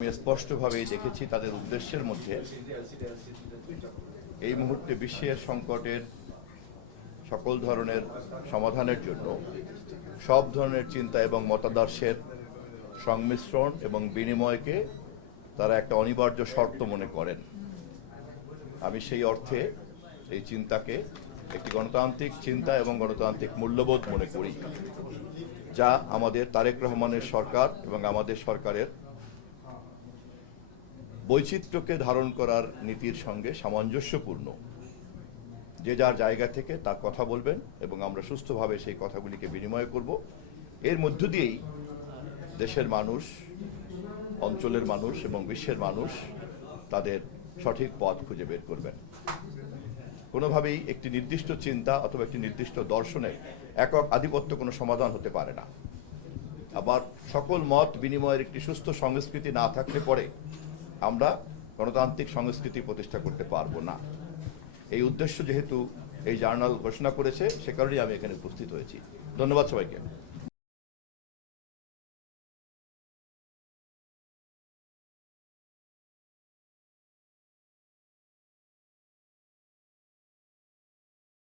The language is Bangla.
আমি স্পষ্টভাবেই দেখেছি তাদের উদ্দেশ্যের মধ্যে এই মুহূর্তে বিশ্বের সংকটের সকল ধরনের সমাধানের জন্য সব ধরনের চিন্তা এবং মতাদর্শের সংমিশ্রণ এবং বিনিময়কে তারা একটা অনিবার্য শর্ত মনে করেন। আমি সেই অর্থে এই চিন্তাকে একটি গণতান্ত্রিক চিন্তা এবং গণতান্ত্রিক মূল্যবোধ মনে করি, যা আমাদের তারেক রহমানের সরকার এবং আমাদের সরকারের বৈচিত্র্যকে ধারণ করার নীতির সঙ্গে সামঞ্জস্যপূর্ণ। যে যার জায়গা থেকে তার কথা বলবেন এবং আমরা সুস্থভাবে সেই কথাগুলিকে বিনিময় করব। এর মধ্য দিয়েই দেশের মানুষ, অঞ্চলের মানুষ এবং বিশ্বের মানুষ তাদের সঠিক পথ খুঁজে বের করবেন। কোনোভাবেই একটি নির্দিষ্ট চিন্তা অথবা একটি নির্দিষ্ট দর্শনের একক আধিপত্য কোনো সমাধান হতে পারে না। আবার সকল মত বিনিময়ের একটি সুস্থ সংস্কৃতি না থাকলে পরে আমরা গণতান্ত্রিক সংস্কৃতি প্রতিষ্ঠা করতে পারবো না। এই উদ্দেশ্য যেহেতু এই জার্নাল ঘোষণা করেছে, সে কারণেই আমি এখানে উপস্থিত হয়েছি। ধন্যবাদ সবাইকে।